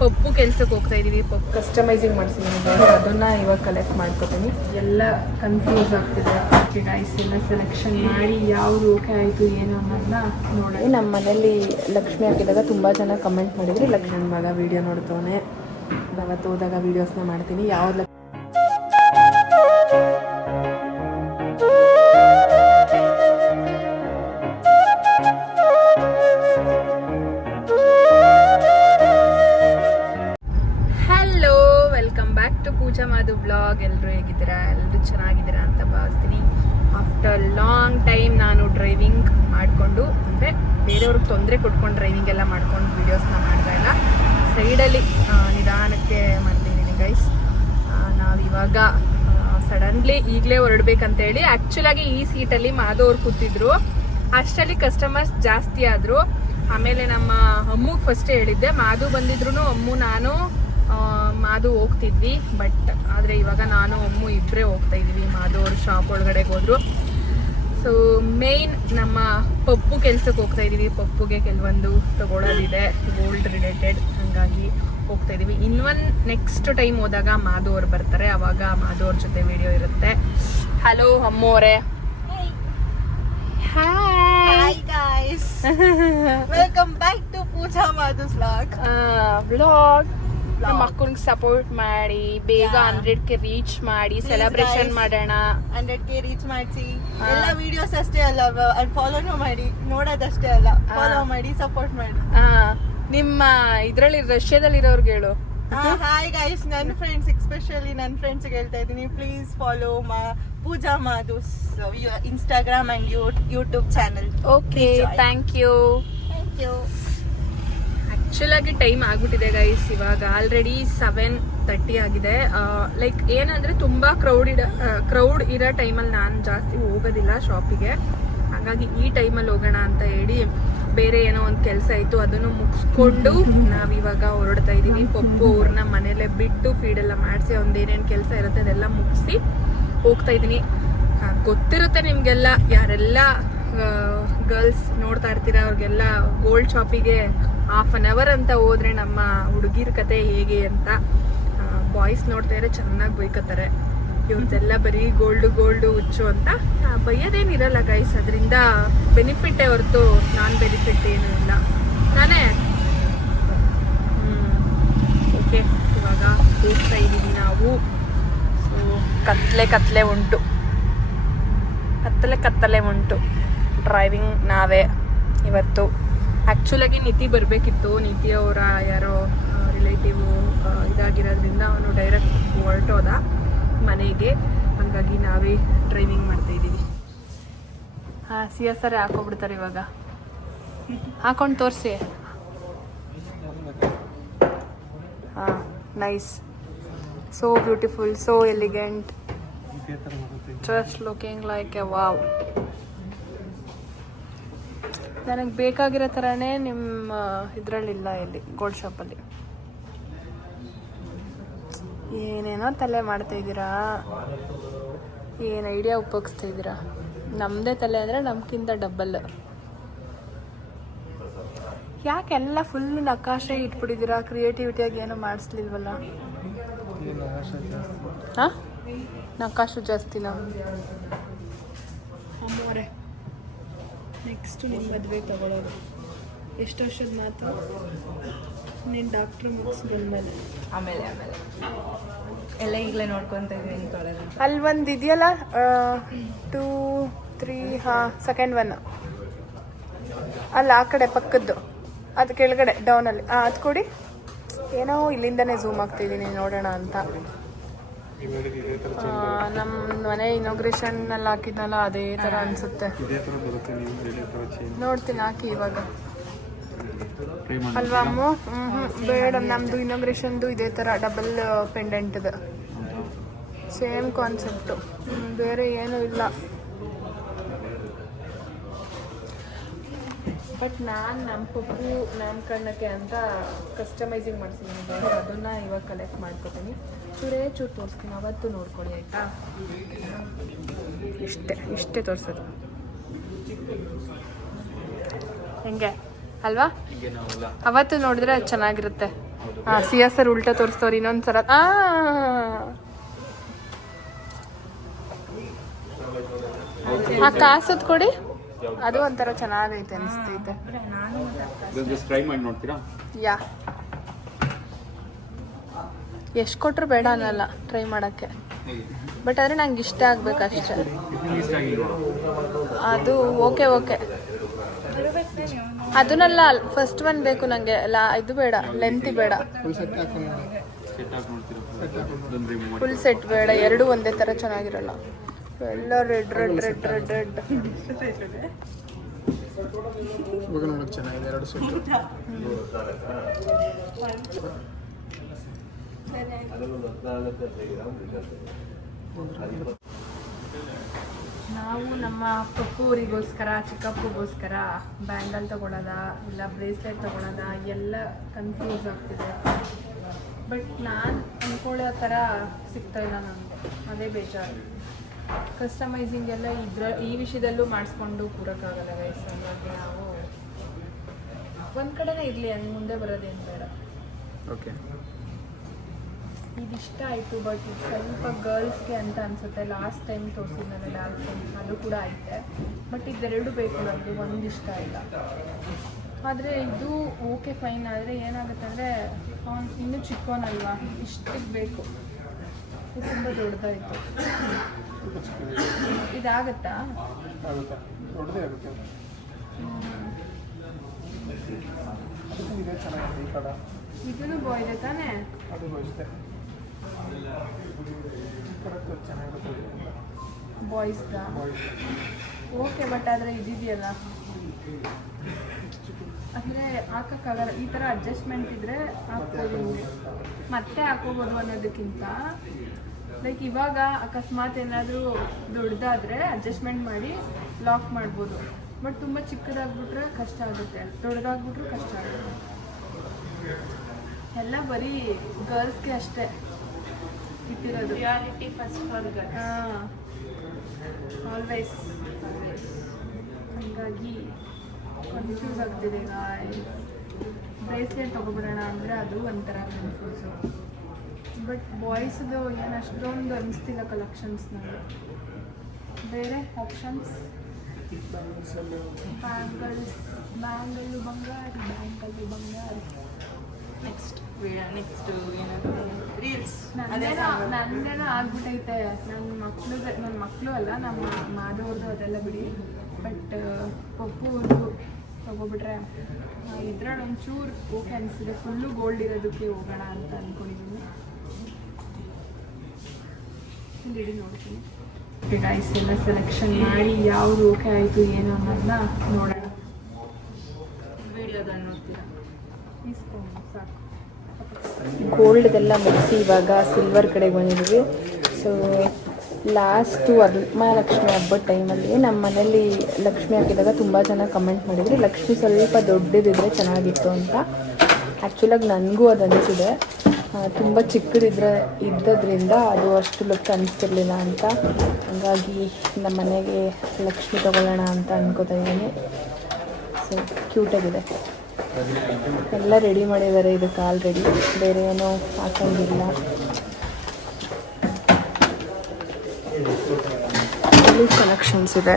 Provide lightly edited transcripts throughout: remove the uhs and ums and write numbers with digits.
ಪಪ್ಪು ಕೆಲ್ಸಕ್ಕೆ ಹೋಗ್ತಾ ಇದೀವಿ. ಪಪ್ಪು ಕಸ್ಟಮೈಸಿಂಗ್ ಮಾಡ್ಸಿದ್ದೀನಿ, ಅದನ್ನ ಇವಾಗ ಕಲೆಕ್ಟ್ ಮಾಡ್ಕೊತೀನಿ. ಎಲ್ಲ ಕನ್ಫ್ಯೂಸ್ ಆಗ್ತಿದೆ. ಓಕೆ ಗೈಸ್, ಎಲ್ಲ ಸೆಲೆಕ್ಷನ್ ಮಾಡಿ ಯಾವುದು ಓಕೆ ಆಯಿತು ಏನು ಅನ್ನೋದನ್ನ ನೋಡಿ. ನಮ್ಮ ಮನೇಲಿ ಲಕ್ಷ್ಮಿ ಹಾಕಿದಾಗ ತುಂಬ ಜನ ಕಮೆಂಟ್ ಮಾಡಿದ್ರು, ಲಕ್ಷ್ಮಿ ಮಗ ವೀಡಿಯೋ ನೋಡ್ತವನೆ, ಅವತ್ತು ಹೋದಾಗ ವೀಡಿಯೋಸ್ನ ಮಾಡ್ತೀನಿ. ಯಾವ್ದು ಪೂಜಾ ಮಾಧು ಬ್ಲಾಗ್. ಎಲ್ಲರೂ ಹೇಗಿದ್ದೀರಾ? ಎಲ್ಲರೂ ಚೆನ್ನಾಗಿದ್ದೀರಾ ಅಂತ ಭಾವಿಸ್ತೀನಿ. ಆಫ್ಟರ್ ಲಾಂಗ್ ಟೈಮ್ ನಾನು ಡ್ರೈವಿಂಗ್ ಮಾಡಿಕೊಂಡು, ಅಂದರೆ ಬೇರೆಯವ್ರಿಗೆ ತೊಂದರೆ ಕೊಟ್ಕೊಂಡು ಡ್ರೈವಿಂಗ್ ಎಲ್ಲ ಮಾಡ್ಕೊಂಡು ವೀಡಿಯೋಸ್ನ ಮಾಡ್ತಾ ಇಲ್ಲ, ಸೈಡಲ್ಲಿ ನಿಧಾನಕ್ಕೆ ಮಾಡ್ತಿದ್ದೀನಿ ಗೈಸ್. ನಾವಿವಾಗ ಸಡನ್ಲಿ ಈಗಲೇ ಹೊರಡ್ಬೇಕಂತೇಳಿ, ಆ್ಯಕ್ಚುಲಾಗಿ ಈ ಸೀಟಲ್ಲಿ ಮಾಧು ಅವ್ರು ಕೂತಿದ್ರು. ಅಷ್ಟರಲ್ಲಿ ಕಸ್ಟಮರ್ಸ್ ಜಾಸ್ತಿ ಆದರು. ಆಮೇಲೆ ನಮ್ಮ ಅಮ್ಮಗೆ ಫಸ್ಟ್ ಹೇಳಿದ್ದೆ, ಮಾಧು ಬಂದಿದ್ರು ಅಮ್ಮು ನಾನು ಮಾಧು ಹೋಗ್ತಿದ್ವಿ. ಬಟ್ ಆದರೆ ಇವಾಗ ನಾನು ಅಮ್ಮು ಇಬ್ಬರೇ ಹೋಗ್ತಾ ಇದ್ವಿ. ಮಾಧು ಅವರು ಶಾಪ್ ಒಳಗಡೆಗೆ ಹೋದ್ರು. ಸೊ ಮೇಯ್ನ್ ನಮ್ಮ ಪಪ್ಪು ಕೆಲ್ಸಕ್ಕೆ ಹೋಗ್ತಾ ಇದೀವಿ. ಪಪ್ಪುಗೆ ಕೆಲವೊಂದು ತಗೊಳ್ಳೋದಿದೆ, ಗೋಲ್ಡ್ ರಿಲೇಟೆಡ್, ಹಾಗಾಗಿ ಹೋಗ್ತಾ ಇದೀವಿ. ನೆಕ್ಸ್ಟ್ ಟೈಮ್ ಹೋದಾಗ ಮಾಧು ಅವ್ರು ಬರ್ತಾರೆ, ಅವಾಗ ಮಾಧು ಅವ್ರ ಜೊತೆ ವಿಡಿಯೋ ಇರುತ್ತೆ. ಹಲೋ ಅಮ್ಮು ಅವರೇ. Hi guys. Welcome back to Pooja Madhu's vlog. ನಮ್ಮ ಮಕ್ಕಳಿಗೆ ಸಪೋರ್ಟ್ ಮಾಡಿ, ಬೇಗ 100K ರೀಚ್ ಮಾಡಿ, ಸೆಲೆಬ್ರೇಷನ್ ಮಾಡೋಣ. 100K ರೀಚ್ ಮಾಡಿಸಿ. ಎಲ್ಲ ವಿಡಿಯೋಸ್ ಅಷ್ಟೇ ಅಲ್ಲ, ಫಾಲೋನು ಮಾಡಿ, ನೋಡೋದಷ್ಟೇ ಅಲ್ಲ, ಫಾಲೋ ಮಾಡಿ, ಸಪೋರ್ಟ್ ಮಾಡಿ. ನಿಮ್ಮ ಇದ್ರಲ್ಲಿ ರಷ್ಯಾದಲ್ಲಿರೋರ್ಗೆ ಹೇಳು. ಹಾಯ್ ಗೈಸ್, ನನ್ನ ಫ್ರೆಂಡ್ಸ್, ಎಸ್ಪೆಷಲಿ ನನ್ನ ಫ್ರೆಂಡ್ಸ್ಗೆ ಹೇಳ್ತಾ ಇದ್ದೀನಿ, please follow Pooja Madhu's Instagram and YouTube channel. Okay, thank you. ಆ್ಯಕ್ಚುಲಾಗಿ ಟೈಮ್ ಆಗ್ಬಿಟ್ಟಿದೆ ಗೈಸ್. ಇವಾಗ ಆಲ್ರೆಡಿ 7:30 ಆಗಿದೆ. ಲೈಕ್ ಏನಂದರೆ ತುಂಬ ಕ್ರೌಡ್ ಇರೋ ಟೈಮಲ್ಲಿ ನಾನು ಜಾಸ್ತಿ ಹೋಗೋದಿಲ್ಲ ಶಾಪಿಗೆ. ಹಾಗಾಗಿ ಈ ಟೈಮಲ್ಲಿ ಹೋಗೋಣ ಅಂತ ಹೇಳಿ ಬೇರೆ ಏನೋ ಒಂದು ಕೆಲಸ ಇತ್ತು, ಅದನ್ನು ಮುಗಿಸ್ಕೊಂಡು ನಾವಿವಾಗ ಹೊರಡ್ತಾ ಇದ್ದೀವಿ. ಪಪ್ಪು ಅವ್ರನ್ನ ಮನೇಲೆ ಬಿಟ್ಟು ಫೀಡೆಲ್ಲ ಮಾಡಿಸಿ, ಒಂದೇನೇನು ಕೆಲಸ ಇರುತ್ತೆ ಅದೆಲ್ಲ ಮುಗಿಸಿ ಹೋಗ್ತಾ ಇದ್ದೀನಿ. ಗೊತ್ತಿರುತ್ತೆ ನಿಮಗೆಲ್ಲ, ಯಾರೆಲ್ಲ ಗರ್ಲ್ಸ್ ನೋಡ್ತಾ ಇರ್ತೀರಾ ಅವ್ರಿಗೆಲ್ಲ ಗೋಲ್ಡ್ ಶಾಪಿಗೆ 1/2 hour ಅಂತ ಹೋದ್ರೆ ನಮ್ಮ ಹುಡುಗಿರ ಕತೆ ಹೇಗೆ ಅಂತ. ಬಾಯ್ಸ್ ನೋಡ್ತಾ ಇದ್ರೆ ಚೆನ್ನಾಗಿ ಬೈಕತ್ತಾರೆ, ಇವ್ರದ್ದೆಲ್ಲ ಬರೀ ಗೋಲ್ಡು ಹುಚ್ಚು ಅಂತ. ಬೈಯೋದೇನಿರಲ್ಲ ಗೈಸ್, ಅದರಿಂದ ಬೆನಿಫಿಟ್ಟೇ ಹೊರತು ನಾನ್ ಬೆನಿಫಿಟ್ ಏನೂ ಇಲ್ಲ ತಾನೇ. ಓಕೆ, ಇವಾಗ ಹೋಗ್ತಾ ಇದ್ದೀವಿ ನಾವು. ಸೊ ಕತ್ಲೆ ಉಂಟು. ಡ್ರೈವಿಂಗ್ ನಾವೇ ಇವತ್ತು. ಆ್ಯಕ್ಚುಲಾಗಿ ನಿತಿ ಬರಬೇಕಿತ್ತು, ನಿತಿ ಅವರ ಯಾರೋ ರಿಲೇಟಿವ್ ಇದಾಗಿರೋದ್ರಿಂದ ಅವನು ಡೈರೆಕ್ಟ್ ಹೊರಟೋದ ಮನೆಗೆ. ಹಾಗಾಗಿ ನಾವೇ ಡ್ರೈವಿಂಗ್ ಮಾಡ್ತಾ ಇದ್ದೀವಿ. CSR ಹಾಕೋಬಿಡ್ತಾರೆ ಇವಾಗ. ಹಾಕೊಂಡು ತೋರಿಸಿ. Nice, so beautiful, so elegant, just looking like A wow. ನನಗೆ ಬೇಕಾಗಿರೋ ಥರನೇ ನಿಮ್ಮ ಇದರಲ್ಲಿಲ್ಲ, ಇಲ್ಲಿ ಗೋಲ್ಡ್ ಶಾಪಲ್ಲಿ. ಏನೇನೋ ತಲೆ ಮಾಡ್ತಾ ಇದ್ದೀರಾ, ಏನು ಐಡಿಯಾ ಉಪಯೋಗಿಸ್ತಾ ಇದ್ದೀರಾ. ನಮ್ಮದೇ ತಲೆ ಅಂದರೆ ನಮ್ಗಿಂತ ಡಬ್ಬಲ್. ಯಾಕೆಲ್ಲ ಫುಲ್ ನಕಾಶೆ ಇಟ್ಬಿಟ್ಟಿದ್ದೀರಾ? ಕ್ರಿಯೇಟಿವಿಟಿಯಾಗಿ ಏನೋ ಮಾಡಿಸ್ಲಿಲ್ವಲ್ಲ? ಹಾಂ, ನಕಾಶು ಜಾಸ್ತಿನಾ? ಅಮ್ಮೋರೆ, ನೆಕ್ಸ್ಟ್ ನಿಮ್ಮ ಮದುವೆ ತಗೊಳ್ಳೋದು. ಎಷ್ಟು ವರ್ಷದ ಮಾತು? ನೀನು ಡಾಕ್ಟ್ರ್ ಮುಗಿಸ್ ಬಂದಮೇಲೆ ಆಮೇಲೆ ಎಲ್ಲ ಈಗಲೇ ನೋಡ್ಕೊತ ಇದ್ದೀನಿ. ಅಲ್ಲಿ ಒಂದು ಇದೆಯಲ್ಲ 2, 3, ಸೆಕೆಂಡ್ 1 ಅಲ್ಲಿ ಆ ಕಡೆ ಪಕ್ಕದ್ದು, ಅದು ಕೆಳಗಡೆ ಡೌನಲ್ಲಿ. ಅದು ಕೊಡಿ. ಏನೋ ಇಲ್ಲಿಂದನೇ ಝೂಮ್ ಆಗ್ತಿದ್ದೀನಿ ನೋಡೋಣ ಅಂತ. ನಮ್ಮ ಮನೆ ಇನಾಗ್ರೇಷನ್ನಲ್ಲಿ ಹಾಕಿದ್ನಲ್ಲ ಅದೇ ಥರ ಅನಿಸುತ್ತೆ. ನೋಡ್ತೀನಿ, ಹಾಕಿ ಇವಾಗ ಅಲ್ವಾ ಅಮ್ಮ? ಬೇಡ, ನಮ್ಮದು ಇನಾಗ್ರೇಷನ್ದು ಇದೇ ಥರ ಡಬಲ್ ಪೆಂಡೆಂಟ್ದು ಸೇಮ್ ಕಾನ್ಸೆಪ್ಟು, ಬೇರೆ ಏನೂ ಇಲ್ಲ. ಬಟ್ ನಾನು ನಮ್ಮ ಪಪ್ಪು ನಾಮಕರಣಕ್ಕೆ ಅಂತ ಕಸ್ಟಮೈಸಿಂಗ್ ಮಾಡ್ಸಿದ್ದೀನಿ, ಅದನ್ನು ಇವಾಗ ಕಲೆಕ್ಟ್ ಮಾಡ್ಕೊತೀನಿ. ಚೂರು ತೋರಿಸ್ತೀನಿ, ಅವತ್ತು ನೋಡ್ಕೊಳ್ಳಿ ಆಯಿತಾ? ಇಷ್ಟೇ ತೋರಿಸೋದು. ಹೆಂಗೆ ಅಲ್ವಾ? ಅವತ್ತು ನೋಡಿದ್ರೆ ಅದು ಚೆನ್ನಾಗಿರುತ್ತೆ. ಹಾಂ ಸಿಯಾ ಸರ್ ಉಲ್ಟಾ ತೋರಿಸ್ತವ್ರು ಇನ್ನೊಂದ್ಸಲ ಕಾಸದ್ ಕೊಡಿ ಅದು ಒಂಥರ ಚೆನ್ನಾಗೈತೆ ಅನಿಸ್ತೈತೆ ಟ್ರೈ ಮಾಡಿ ನೋಡ್ತೀರಾ ಯಾ ಎಷ್ಟು ಕೊಟ್ಟರು ಬೇಡ ಅನ್ನಲ್ಲ ಟ್ರೈ ಮಾಡೋಕ್ಕೆ ಬಟ್ ಆದರೆ ನಂಗೆ ಇಷ್ಟ ಆಗ್ಬೇಕಷ್ಟೆ ಅದು ಓಕೆ ಓಕೆ ಅದನ್ನೆಲ್ಲ ಫಸ್ಟ್ ಒನ್ ಬೇಕು ನನಗೆ ಇದು ಬೇಡ ಲೆಂತಿ ಬೇಡ ಫುಲ್ ಸೆಟ್ ಬೇಡ ಎರಡು ಒಂದೇ ಥರ ಚೆನ್ನಾಗಿರಲ್ಲ ಎಲ್ಲ red red red red red ನೋಡಕ್ಕೆ ಚೆನ್ನಾಗಿದೆ ಎರಡು ಸೆಟ್ ನಾವು ನಮ್ಮ ಪಪ್ಪೂರಿಗೋಸ್ಕರ ಚಿಕ್ಕಪ್ಪಗೋಸ್ಕರ ಬ್ಯಾಂಗಲ್ ತಗೊಳ್ಳೋದ ಇಲ್ಲ ಬ್ರೇಸ್ಲೆಟ್ ತಗೊಳ್ಳೋದ ಎಲ್ಲ ಕನ್ಫ್ಯೂಸ್ ಆಗ್ತಿದೆ ಬಟ್ ನಾನು ಅಂದ್ಕೊಳ್ಳೋ ಥರ ಸಿಗ್ತಾ ಇಲ್ಲ ನನಗೆ ಅದೇ ಬೇಜಾರು ಕಸ್ಟಮೈಸಿಂಗ್ ಎಲ್ಲ ಈ ವಿಷಯದಲ್ಲೂ ಮಾಡಿಸ್ಕೊಂಡು ಕೂರಕ್ಕಾಗಲ್ಲ ಗೈಸ್ ಹಾಗಾಗಿ ನಾವು ಒಂದು ಕಡೆನೇ ಇರಲಿ ಹಂಗೆ ಮುಂದೆ ಬರೋದೇನು ಬೇಡ ಓಕೆ ಇದಿಷ್ಟ ಆಯಿತು ಬಟ್ ಇದು ಸ್ವಲ್ಪ ಗರ್ಲ್ಸ್ಗೆ ಅಂತ ಅನಿಸುತ್ತೆ ಲಾಸ್ಟ್ ಟೈಮ್ ತೋರಿಸಿದ್ನಲ್ಲ ಡಾಲ್ಫಿನ್ ಅದು ಕೂಡ ಐತೆ ಬಟ್ ಇದೆರಡು ಬೇಕು ನನಗೆ ಒಂದು ಇಷ್ಟ ಇಲ್ಲ ಆದರೆ ಇದು ಓಕೆ ಫೈನ್ ಆದರೆ ಏನಾಗುತ್ತೆ ಅಂದರೆ ಅವ್ನು ಇನ್ನೂ ಚಿಕ್ಕವನಲ್ವಾ ಇಷ್ಟಕ್ಕೆ ಬೇಕು ಇದು ತುಂಬ ದೊಡ್ಡದಾಯಿತು ಇದಾಗತ್ತಾ ಆಗುತ್ತೆ ದೊಡ್ಡದೇ ಆಗುತ್ತೆ ಇದೆ ಚೆನ್ನಾಗಿದೆ ಈ ಕಡೆ ಇದೂ ಬಾಯ್ದೆ ತಾನೇ ಅದು ಅಷ್ಟೇ ಚೆನ್ನಾಗಿರುತ್ತೆ ಬಾಯ್ಸ್ದಾ ಓಕೆ ಬಟ್ ಆದರೆ ಇದಿದೆಯಲ್ಲ ಅಂದರೆ ಹಾಕೋಕ್ಕಾಗಲ್ಲ ಈ ಥರ ಅಡ್ಜಸ್ಟ್ಮೆಂಟ್ ಇದ್ದರೆ ಹಾಕ್ಬೋದು ಮತ್ತೆ ಹಾಕೋಬೋದು ಅನ್ನೋದಕ್ಕಿಂತ ಲೈಕ್ ಇವಾಗ ಅಕಸ್ಮಾತ್ ಏನಾದರೂ ದೊಡ್ಡದಾದರೆ ಅಡ್ಜಸ್ಟ್ಮೆಂಟ್ ಮಾಡಿ ಲಾಕ್ ಮಾಡ್ಬೋದು ಬಟ್ ತುಂಬ ಚಿಕ್ಕದಾಗ್ಬಿಟ್ರೆ ಕಷ್ಟ ಆಗುತ್ತೆ ದೊಡ್ಡದಾಗ್ಬಿಟ್ರೂ ಕಷ್ಟ ಆಗುತ್ತೆ ಎಲ್ಲ ಬರೀ ಗರ್ಲ್ಸ್ಗೆ ಅಷ್ಟೇ ಇಟ್ಟಿರೋದು ರಿಯಾಲಿಟಿ ಫಸ್ಟ್ ಫಾರ್ ಗರ್ಲ್ಸ್ ಹಾಂ ಆಲ್ವೇಸ್ ಹಾಗಾಗಿ ಕನ್ಫ್ಯೂಸ್ ಆಗ್ತಿದೆ ಬ್ರೇಸ್ಲೆಟ್ ತೊಗೊಬಿಡೋಣ ಅಂದರೆ ಅದು ಒಂಥರ ಕನ್ಫ್ಯೂಸು ಬಟ್ ಬಾಯ್ಸ್ದು ಏನು ಅಷ್ಟೊಂದು ಅನಿಸ್ತಿಲ್ಲ ಕಲೆಕ್ಷನ್ಸ್ ನನಗೆ ಬೇರೆ ಆಪ್ಷನ್ಸ್ ಬ್ಯಾಂಗಲ್ಲು ಬಂಗಾರಿ ನೆಕ್ಸ್ಟ್ ಏನಾದರೂ ರೀಲ್ಸ್ ನಂದೇನೋ ಆಗ್ಬಿಟ್ಟೈತೆ ನನ್ನ ಮಕ್ಕಳು ಅಲ್ಲ ನಮ್ಮ ಮಾಧವ್ರದ್ದು ಅದೆಲ್ಲ ಬಿಡಿ ಬಟ್ ಪಪ್ಪುದು ತಗೊಬಿಟ್ರೆ ಇದ್ರಲ್ಲಿ ಒಂಚೂರು ಓಕೆ ಅನಿಸಿದೆ ಫುಲ್ಲು ಗೋಲ್ಡ್ ಇರೋದಕ್ಕೆ ಹೋಗೋಣ ಅಂತ ಅಂದ್ಕೊಂಡಿದ್ದೀನಿ ಇಲ್ಲಿ ನೋಡ್ತೀನಿ ಗೈಸ್ ಎಲ್ಲ ಸೆಲೆಕ್ಷನ್ ಮಾಡಿ ಯಾವುದು ಓಕೆ ಆಯಿತು ಏನು ಅನ್ನೋದನ್ನ ನೋಡೋಣ ವಿಡಿಯೋದಲ್ಲಿ ನೋಡ್ತೀರಾ ಇಸ್ಕೊಂಡು ಸಾಕು ಗೋಲ್ಡ್ದೆಲ್ಲ ಮುಗಿಸಿ ಇವಾಗ ಸಿಲ್ವರ್ ಕಡೆಗೆ ಬಂದಿದ್ದೀವಿ. ಸೊ ಲಾಸ್ಟು ವರಮಹಾಲಕ್ಷ್ಮಿ ಹಬ್ಬದ ಟೈಮಲ್ಲಿ ನಮ್ಮ ಮನೇಲಿ ಲಕ್ಷ್ಮಿ ಹಾಕಿದಾಗ ತುಂಬ ಜನ ಕಮೆಂಟ್ ಮಾಡಿದ್ರು ಲಕ್ಷ್ಮಿ ಸ್ವಲ್ಪ ದೊಡ್ಡದಿದ್ರೆ ಚೆನ್ನಾಗಿತ್ತು ಅಂತ. ಆ್ಯಕ್ಚುಲಾಗಿ ನನಗೂ ಅದು ಅನಿಸಿದೆ, ತುಂಬ ಇದ್ದದ್ರಿಂದ ಅದು ಅಷ್ಟು ಲುಕ್ ಅನಿಸ್ತಿರ್ಲಿಲ್ಲ ಅಂತ. ಹಾಗಾಗಿ ನಮ್ಮ ಮನೆಗೆ ಲಕ್ಷ್ಮಿ ತಗೊಳ್ಳೋಣ ಅಂತ ಅನ್ಕೋತಾ ಇದ್ದೀನಿ. ಸೊ ಕ್ಯೂಟಾಗಿದೆ, ಎಲ್ಲ ರೆಡಿ ಮಾಡಿದ್ದಾರೆ, ಇದಕ್ಕೆ ಆಲ್ರೆಡಿ ಬೇರೆ ಏನೋ ಹಾಕೊಂಡಿಲ್ಲ. ಇಲ್ಲಿ ಕಲೆಕ್ಷನ್ಸ್ ಇದೆ,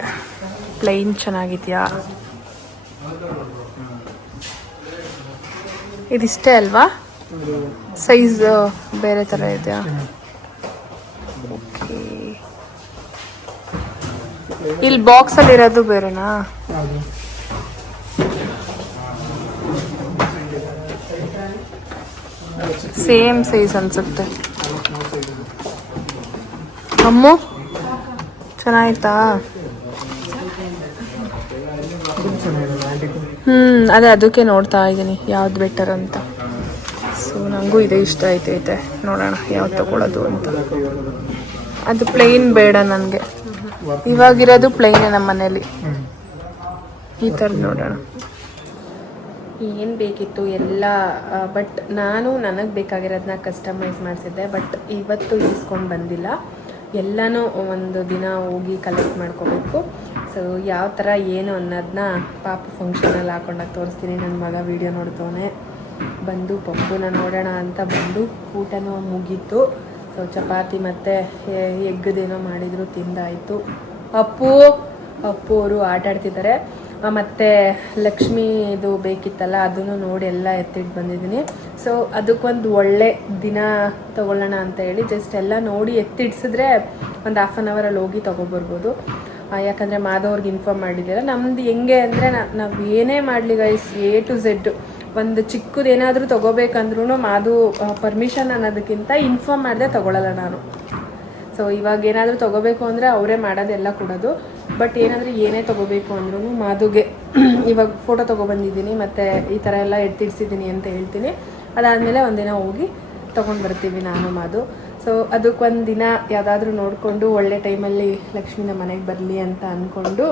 ಪ್ಲೈನ್ ಚೆನ್ನಾಗಿದೆಯಾ, ಇದಿಷ್ಟೇ ಅಲ್ವಾ, ಸೈಜ್ ಬೇರೆ ಥರ ಇದೆಯಾ? ಓಕೆ, ಇಲ್ಲಿ ಬಾಕ್ಸಲ್ಲಿ ಇರೋದು ಬೇರೆನಾ? ಸೇಮ್ ಸೈಜ್ ಅನ್ಸುತ್ತೆ. ಅಮ್ಮು ಚೆನ್ನಾಯ್ತಾ? ಅದೇ ಅದಕ್ಕೆ ನೋಡ್ತಾ ಇದ್ದೀನಿ ಯಾವ್ದು ಬೆಟರ್ ಅಂತ. ಸೊ ನನಗೂ ಇದೇ ಇಷ್ಟ ಆಯ್ತೈತೆ, ನೋಡೋಣ ಯಾವ್ದು ತಗೊಳ್ಳೋದು ಅಂತ. ಅದು ಪ್ಲೈನ್ ಬೇಡ ನನಗೆ, ಇವಾಗಿರೋದು ಪ್ಲೈನೇ ನಮ್ಮ ಮನೇಲಿ. ಈ ಥರದ್ದು ನೋಡೋಣ ಏನು ಬೇಕಿತ್ತು ಎಲ್ಲ. ಬಟ್ ನಾನು ನನಗೆ ಬೇಕಾಗಿರೋದನ್ನ ಕಸ್ಟಮೈಸ್ ಮಾಡಿಸಿದ್ದೆ, ಬಟ್ ಇವತ್ತು ಇಸ್ಕೊಂಡು ಬಂದಿಲ್ಲ. ಎಲ್ಲನೂ ಒಂದು ದಿನ ಹೋಗಿ ಕಲೆಕ್ಟ್ ಮಾಡ್ಕೋಬೇಕು. ಸೊ ಯಾವ ಥರ ಏನು ಅನ್ನೋದನ್ನ ಪಾಪ ಫಂಕ್ಷನಲ್ಲಿ ಹಾಕೊಂಡಾಗ ತೋರಿಸ್ತೀನಿ. ನನ್ನ ಮಗ ವೀಡಿಯೋ ನೋಡ್ತವನೆ, ಬಂದು ಪಪ್ಪುನ ನೋಡೋಣ ಅಂತ ಬಂದು ಊಟನೂ ಮುಗೀತು. ಸೊ ಚಪಾತಿ ಮತ್ತು ಎಗ್ಗದೇನೋ ಮಾಡಿದ್ರು, ತಿಂದಾಯಿತು. ಅಪ್ಪು ಅವರು ಆಟ ಆಡ್ತಿದ್ದಾರೆ. ಮತ್ತು ಲಕ್ಷ್ಮೀದು ಬೇಕಿತ್ತಲ್ಲ ಅದನ್ನು ನೋಡಿ ಎಲ್ಲ ಎತ್ತಿಟ್ಟು ಬಂದಿದ್ದೀನಿ. ಸೊ ಅದಕ್ಕೊಂದು ಒಳ್ಳೆ ದಿನ ತೊಗೊಳ್ಳೋಣ ಅಂತ ಹೇಳಿ ಜಸ್ಟ್ ಎಲ್ಲ ನೋಡಿ ಎತ್ತಿಡ್ಸಿದ್ರೆ ಒಂದು ಹಾಫ್ ಆನ್ ಅವರಲ್ಲಿ ಹೋಗಿ ತೊಗೊಬರ್ಬೋದು. ಯಾಕಂದರೆ ಮಾಧವ್ರಿಗೆ ಇನ್ಫಾರ್ಮ್ ಮಾಡಿದ್ದೀರ. ನಮ್ದು ಹೆಂಗೆ ಅಂದರೆ ನಾವು ಏನೇ ಮಾಡಲಿ ಗೈಸ್ A to Z ಒಂದು ಚಿಕ್ಕದೇನಾದರೂ ತೊಗೋಬೇಕಂದ್ರೂ ಮಾಧು ಪರ್ಮಿಷನ್ ಅನ್ನೋದಕ್ಕಿಂತ ಇನ್ಫಾರ್ಮ್ ಮಾಡಿದೆ ತೊಗೊಳ್ಳಲ್ಲ ನಾನು. ಸೊ ಇವಾಗ ಏನಾದರೂ ತೊಗೋಬೇಕು ಅಂದರೆ ಅವರೇ ಮಾಡೋದೆಲ್ಲ ಕೊಡೋದು. ಬಟ್ ಏನೇ ತೊಗೋಬೇಕು ಅಂದ್ರೂ ಮಾಧುಗೆ ಇವಾಗ ಫೋಟೋ ತೊಗೊಬಂದಿದ್ದೀನಿ ಮತ್ತು ಈ ಥರ ಎಲ್ಲ ಎತ್ತಿಡ್ಸಿದ್ದೀನಿ ಅಂತ ಹೇಳ್ತೀನಿ. ಅದಾದಮೇಲೆ ಒಂದಿನ ಹೋಗಿ ತೊಗೊಂಡು ಬರ್ತೀವಿ ನಾನು ಮಾಧು. ಸೊ ಅದಕ್ಕೊಂದು ದಿನ ಯಾವುದಾದ್ರೂ ನೋಡಿಕೊಂಡು ಒಳ್ಳೆ ಟೈಮಲ್ಲಿ ಲಕ್ಷ್ಮಿನ ಮನೆಗೆ ಬರಲಿ ಅಂತ ಅಂದ್ಕೊಂಡು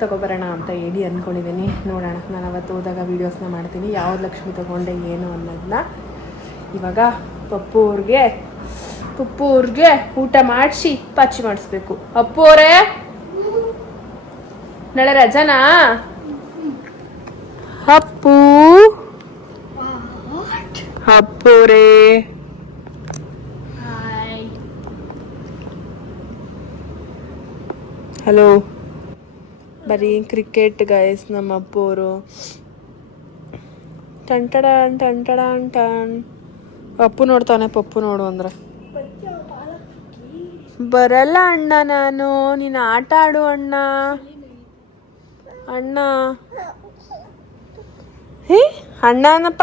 ತೊಗೊಬರೋಣ ಅಂತ ಹೇಳಿ ಅಂದ್ಕೊಂಡಿದ್ದೀನಿ. ನೋಡೋಣ, ನಾನು ಅವತ್ತು ಹೋದಾಗ ವೀಡಿಯೋಸ್ನ ಮಾಡ್ತೀನಿ ಯಾವ್ದು ಲಕ್ಷ್ಮಿ ತೊಗೊಂಡೆ ಏನು ಅನ್ನೋದನ್ನ. ಇವಾಗ ಪಪ್ಪು ಅವ್ರಿಗೆ ಊಟ ಮಾಡಿಸಿ ಪಾಚಿ ಮಾಡಿಸ್ಬೇಕು. ಅಪ್ಪು ಅವರೇ ನಾಳೆ ರಜಾನಾ? ಅಪ್ಪೋರೇ ಹಲೋ. ಬರೀ ಕ್ರಿಕೆಟ್ ಗೈಸ್ ನಮ್ಮ ಅಪ್ಪೋರು. ಟನ್. ಅಪ್ಪು ನೋಡ್ತಾನೆ, ಪಪ್ಪು ನೋಡು ಅಂದ್ರೆ ಬರಲ್ಲ ಅಣ್ಣ ನಾನು. ನೀನು ಆಟ ಆಡು ಅಣ್ಣ. ಹೇ ಅಣ್ಣ ಅನ್ನಪ್ಪ.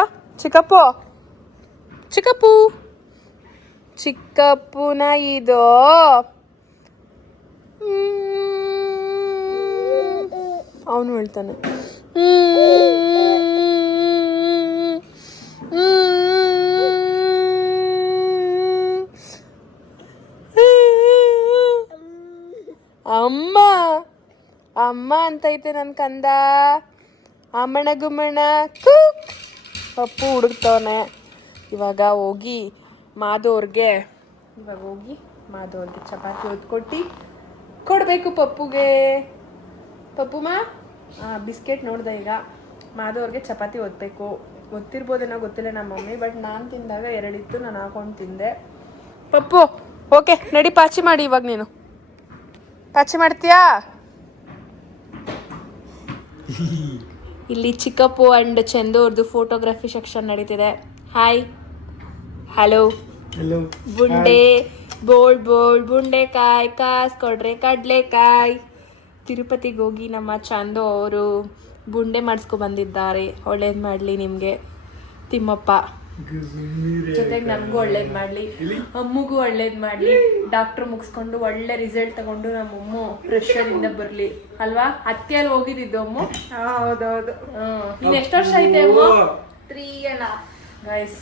ಚಿಕ್ಕಪ್ಪುನ ಇದು ಅವನು ಹೇಳ್ತಾನೆ. ಅಮ್ಮ ಅಂತೈತೆ ನನ್ನ ಕಂದ. ಅಮ್ಮಣ ಗುಮ್ಮಣ ಪಪ್ಪು ಹುಡುಕ್ತವನೆ. ಇವಾಗ ಹೋಗಿ ಮಾಧು ಅವ್ರಿಗೆ ಚಪಾತಿ ಹೊತ್ಕೊಟ್ಟು ಕೊಡಬೇಕು ಪಪ್ಪುಗೆ. ಪಪ್ಪುಮ್ಮ ಬಿಸ್ಕೆಟ್ ನೋಡ್ದೆ ಈಗ. ಮಾಧು ಅವ್ರಿಗೆ ಚಪಾತಿ ಒತ್ತಬೇಕು. ಗೊತ್ತಿರ್ಬೋದೇನೋ ಗೊತ್ತಿಲ್ಲ ನಮ್ಮ ಮಮ್ಮಿ, ಬಟ್ ನಾನು ತಿಂದಾಗ 2 ಇತ್ತು, ನಾನು ಹಾಕೊಂಡು ತಿಂದೆ. ಪಪ್ಪು ಓಕೆ ನಡಿ ಪಾಚಿ ಮಾಡಿ. ಇವಾಗ ನೀನು ಪಾಚಿ ಮಾಡ್ತೀಯಾ? ಇಲ್ಲಿ ಚಿಕ್ಕಪ್ಪು ಅಂಡ್ ಚಂದು ಅವ್ರದ್ದು ಫೋಟೋಗ್ರಫಿ ಸೆಕ್ಷನ್ ನಡೀತಿದೆ. Hi hello. ಬುಂಡೆ ಬೋಲ್ಡ್ ಬುಂಡೆಕಾಯಿ ಕಾಸು ಕೊಡ್ರೆ ಕಡ್ಲೆಕಾಯಿ. ತಿರುಪತಿಗೆ ಹೋಗಿ ನಮ್ಮ ಚಂದು ಅವರು ಬುಂಡೆ ಮಾಡಿಸ್ಕೊ ಬಂದಿದ್ದಾರೆ. ಒಳ್ಳೇದು ಮಾಡಲಿ ನಿಮಗೆ ತಿಮ್ಮಪ್ಪ. ಜೊತೆಗೆ ನಮಗೂ ಒಳ್ಳೇದು ಮಾಡಲಿ, ಅಮ್ಮಗೂ ಒಳ್ಳೇದು ಮಾಡಲಿ. ಡಾಕ್ಟ್ರ್ ಮುಗಿಸ್ಕೊಂಡು ಒಳ್ಳೆ ರಿಸಲ್ಟ್ ತಗೊಂಡು ನಮ್ಮಮ್ಮ ಪ್ರೆಷರಿಂದ ಬರಲಿ ಅಲ್ವಾ? ಅತ್ತಿಯಲ್ಲಿ ಹೋಗಿದ್ದು ಅಮ್ಮ. ಹೌದೌದು. ಇನ್ನು ಎಷ್ಟು ವರ್ಷ ಐತೆ ಅಮ್ಮ? 3.5 ಗೈಸ್.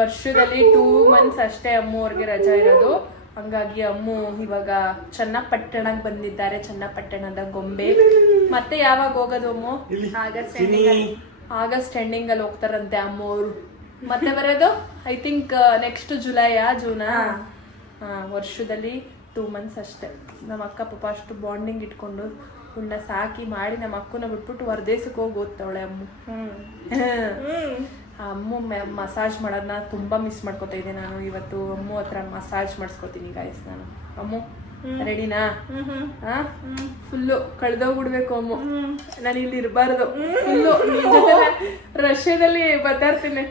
ವರ್ಷದಲ್ಲಿ 2 months ಅಷ್ಟೇ ಅಮ್ಮ ಅವ್ರಿಗೆ ರಜಾ ಇರೋದು. ಹಂಗಾಗಿ ಅಮ್ಮು ಇವಾಗ ಚನ್ನಪಟ್ಟಣಕ್ಕೆ ಬಂದಿದ್ದಾರೆ. ಚನ್ನಪಟ್ಟಣದ ಗೊಂಬೆ. ಮತ್ತೆ ಯಾವಾಗ ಹೋಗೋದು ಅಮ್ಮು? ಆಗಸ್ಟ್ ಎಂಡಿಂಗಲ್ಲಿ ಹೋಗ್ತಾರಂತೆ ಅಮ್ಮವ್ರು. ಮತ್ತೆ ಬರೋದು ಐ ಥಿಂಕ್ ನೆಕ್ಸ್ಟ್ ಜೂನಾ. ವರ್ಷದಲ್ಲಿ 2 months ಅಷ್ಟೇ. ನಮ್ಮ ಅಕ್ಕ ಪಾಪ ಅಷ್ಟು ಬಾಂಡಿಂಗ್ ಇಟ್ಕೊಂಡು ಹುಣ್ಣ ಸಾಕಿ ಮಾಡಿ ನಮ್ಮ ಅಕ್ಕನ ಬಿಟ್ಬಿಟ್ಟು ಹೊರದೇಶಕ್ಕೆ ಹೋಗಿ ಓದ್ತಾವಳೆ ಅಮ್ಮು. ಅಮ್ಮು ಮಸಾಜ್ ಮಾಡೋದನ್ನ ತುಂಬ ಮಿಸ್ ಮಾಡ್ಕೊತಾ ಇದ್ದೆ ನಾನು. ಇವತ್ತು ಅಮ್ಮು ಹತ್ರ ಮಸಾಜ್ ಮಾಡಿಸ್ಕೊತೀನಿ ಗಾಯ್ಸ್ ನಾನು. ಅಮ್ಮು ರೆಡಿನಾ? ಫುಲ್ಲು ಕಳ್ದೋಗ್ಬಿಡ್ಬೇಕು ಅಮ್ಮು. ನಾನು ಇಲ್ಲಿ ಇರಬಾರ್ದು. ಫುಲ್ಲು ರಷ್ಯಾದಲ್ಲಿ ಬರ್ತಾಯಿರ್ತೀನಿ.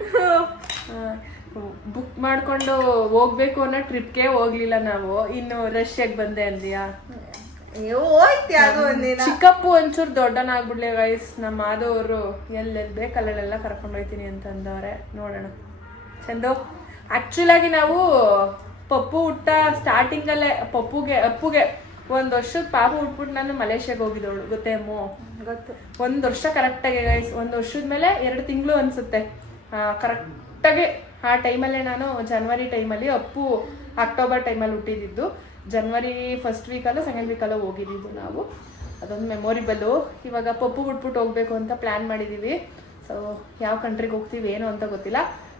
ಬುಕ್ ಮಾಡ್ಕೊಂಡು ಹೋಗ್ಬೇಕು ಅನ್ನೋ ಟ್ರಿಪ್ಗೆ ಹೋಗ್ಲಿಲ್ಲ ನಾವು. ಇನ್ನು ರಷ್ಯಾಗೆ ಬಂದೆ ಅಂದ್ಯಾ? ಚಿಕ್ಕಪ್ಪು ಒಂಚೂರು ದೊಡ್ಡನಾಗ್ಬಿಡ್ಲಿ ಗೈಸ್. ನಮ್ಮ ಮಾಧವರು ಎಲ್ಲೆಲ್ಲಿ ಬೇಕಲ್ಲೆಲ್ಲ ಕರ್ಕೊಂಡು ಹೋಗ್ತೀನಿ ಅಂತ ಅಂದವ್ರೆ. ನೋಡೋಣ. ಚಂದು ಆಕ್ಚುಲ್ ಆಗಿ ನಾವು ಪಪ್ಪು ಹುಟ್ಟ ಸ್ಟಾರ್ಟಿಂಗಲ್ಲೇ ಅಪ್ಪುಗೆ 1 ವರ್ಷದ ಪಾಪು ಹುಟ್ಬಿಟ್ಟು ನಾನು ಮಲೇಷ್ಯಾಗೆ ಹೋಗಿದ್ದವಳು. ಗೊತ್ತೇ ಅಮ್ಮು? ಗೊತ್ತು. 1 ವರ್ಷ ಕರೆಕ್ಟಾಗಿ ಗೈಸ್. 1 ವರ್ಷದ ಮೇಲೆ 2 ತಿಂಗಳು ಅನ್ಸುತ್ತೆ ಕರೆಕ್ಟಾಗಿ. ಆ ಟೈಮಲ್ಲೇ ನಾನು ಜನವರಿ ಟೈಮಲ್ಲಿ, ಅಪ್ಪು ಅಕ್ಟೋಬರ್ ಟೈಮಲ್ಲಿ ಹುಟ್ಟಿದ್ದು. ಜನವರಿ ಫಸ್ಟ್ ವೀಕಲ್ಲೋ ಸೆಕೆಂಡ್ ವೀಕಲ್ಲೋ ಹೋಗಿದ್ದು ನಾವು. ಅದೊಂದು ಮೆಮೊರಿಬಲ್ಲು. ಇವಾಗ ಪಪ್ಪು ಬಿಟ್ಬಿಟ್ಟು ಹೋಗ್ಬೇಕು ಅಂತ ಪ್ಲ್ಯಾನ್ ಮಾಡಿದ್ದೀವಿ. ಸೊ ಯಾವ ಕಂಟ್ರಿಗೆ ಹೋಗ್ತೀವಿ ಏನು ಅಂತ ಗೊತ್ತಿಲ್ಲ.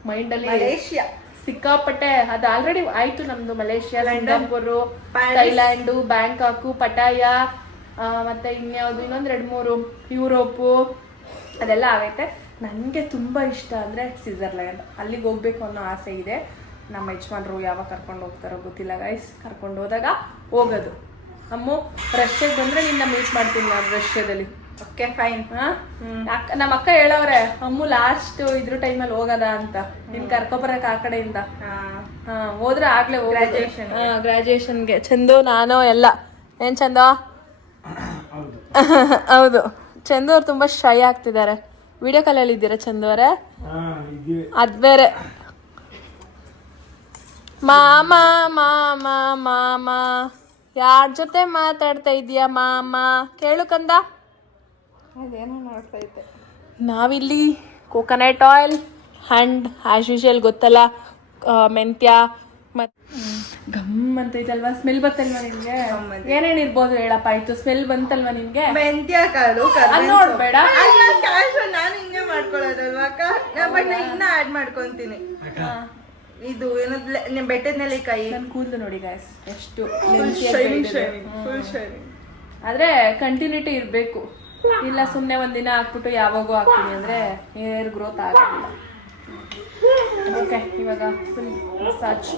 ಮೈಂಡಲ್ಲಿ ಮಲೇಷ್ಯಾ ಸಿಕ್ಕಾಪಟ್ಟೆ. ಅದು ಆಲ್ರೆಡಿ ಆಯಿತು ನಮ್ಮದು. ಮಲೇಷ್ಯಾ, ಸಿಂಗಾಪುರು, ಥೈಲ್ಯಾಂಡು, ಬ್ಯಾಂಕಾಕು, ಪಟಾಯ, ಮತ್ತು ಇನ್ಯಾವುದು ಇನ್ನೊಂದು 2-3 ಯುರೋಪು ಅದೆಲ್ಲ ಆಗೈತೆ. ನನಗೆ ತುಂಬ ಇಷ್ಟ ಅಂದರೆ ಸ್ವಿಟ್ಜರ್ಲ್ಯಾಂಡ್. ಅಲ್ಲಿಗೆ ಹೋಗ್ಬೇಕು ಅನ್ನೋ ಆಸೆ ಇದೆ. ನಮ್ಮ ಯಜಮಾನ್ರು ಯಾವಾಗ ಕರ್ಕೊಂಡು ಹೋಗ್ತಾರೋ ಗೊತ್ತಿಲ್ಲ ಗೈಸ್. ಕರ್ಕೊಂಡು ಹೋದಾಗ ಹೋಗೋದು. ಅಮ್ಮು ರಷ್ಯಾಗೆ ಬಂದರೆ ನಿನ್ನ ಮೀಟ್ ಮಾಡ್ತೀನಿ ನಾನು ರಷ್ಯಾದಲ್ಲಿ. Okay fine. ನಮ್ಮ ಅಕ್ಕ ಹೇಳವ್ರೆ ಅಮ್ಮು ಲಾಸ್ಟ್ ಇದ್ರ ಟೈಮಲ್ಲಿ ಹೋಗದ ಅಂತ. ನಿನ್ ಕರ್ಕೊಬರಕ್ ಆ ಕಡೆಯಿಂದ. ಹೋದ್ರೆ ಆಗ್ಲೇ ಗ್ರಾಜುಯೇಷನ್ಗೆ. ಚಂದು ನಾನು ಎಲ್ಲ. ಏನ್ ಚಂದು? ಹೌದು. ಚಂದು ಅವ್ರು ತುಂಬಾ ಶೈ ಆಗ್ತಿದ್ದಾರೆ. ವಿಡಿಯೋ ಕಾಲಲ್ಲಿ ಇದ್ದೀರಾ ಚಂದು ಅವರೇ? ಅದ್ ಬೇರೆ. ಮಾಮ ಮಾಮ ಮಾಮ ಯಾರ ಜೊತೆ ಮಾತಾಡ್ತಾ ಇದೀಯ ಮಾಮ? ಕೇಳು ಕಂದ. ಅದೇನೋ ನೋಡ್ತಾ ಇದ್ದೆ. ನಾವಿಲ್ಲಿ coconut oil and as usual ಗೊತ್ತಲ್ಲ ಮೆಂತ್ಯ ಮತ್ತು ಗಮ್ ಅಂತ ಐತಲ್ವಾ? ಸ್ಮೆಲ್ ಬತ್ತಲ್ವಾ ನಿಮ್ಗೆ? ಏನೇನಿರ್ಬೋದು ಹೇಳಪ್ಪ. ಆಯ್ತು, ಸ್ಮೆಲ್ ಬಂತಲ್ವಾ ನಿಮ್ಗೆ? ಮೆಂತ್ಯ ಕಾಳು ನೋಡ್ಬೇಡ. ನಾನು ಹಿಂಗೆ ಮಾಡ್ಕೊಳ್ಳೋದಲ್ವಾ ಅಕ್ಕ? ಬಟ್ ನಾ ಇನ್ನ ಆಡ್ ಮಾಡ್ಕೊಂತೀನಿ. ಇದು ಏನೋ ಬೆಟ್ಟದ ನೆಲ್ಲಿಕಾಯಿ. ನನ್ನ ಕೂದಲು ನೋಡಿ ಗಾಯ್ಸ್ ಎಷ್ಟು ಫುಲ್ ಶೈನಿಂಗ್. ಆದ್ರೆ ಕಂಟಿನ್ಯೂಟಿ ಇರಬೇಕು. ಇಲ್ಲ ಸುಮ್ಮನೆ ಒಂದಿನ ಹಾಕ್ಬಿಟ್ಟು ಯಾವಾಗೂ ಹಾಕ್ತೀನಿ ಅಂದರೆ ಹೇರ್ ಗ್ರೋತ್ ಆಗೋದಿಲ್ಲ. ಓಕೆ, ಇವಾಗ ಫುಲ್ ಮಸಾಜ್.